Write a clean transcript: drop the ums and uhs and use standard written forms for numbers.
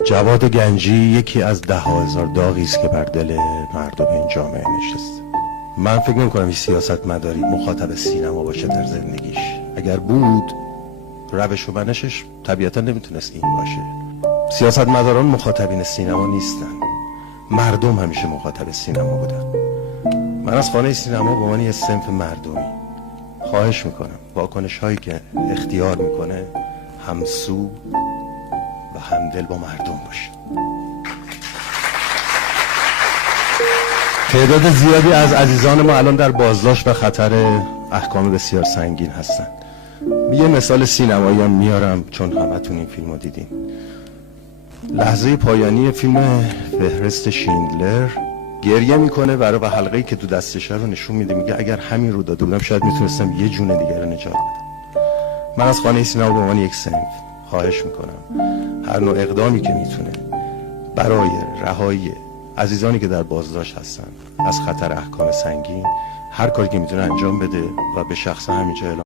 جواد گنجی یکی از 10,000 داغی است که بر دل مردم این جامعه نشسته. من فکر نمی‌کنم این سیاستمداری مخاطب سینما باشه در زندگیش. اگر بود روش و منشش طبیعتا نمیتونست این باشه. سیاستمداران مخاطبین سینما نیستن، مردم همیشه مخاطب سینما بودن. من از خانه سینما به عنوان یه صنف مردمی خواهش میکنم واکنش هایی که اختیار میکنه همسو و همدل با مردم باشه. تعداد زیادی از عزیزان ما الان در بازداشت و خطر احکام بسیار سنگین هستن. یه مثال سینمایی هم میارم چون همتون این فیلم رو دیدین. لحظه پایانی فیلم فهرست شیندلر گریه میکنه و حلقه‌ای که تو دستشه رو نشون میده، میگه اگر همین رو داده بودم شاید میتونستم یه جون دیگر رو نجات بدم. من از خانه سینما به عنوان یک صنف خواهش میکنم هر نوع اقدامی که میتونه برای رهایی عزیزانی که در بازداشت هستن از خطر احکام سنگین، هر کاری که میتونه انجام بده و به شخص همینجا اعلام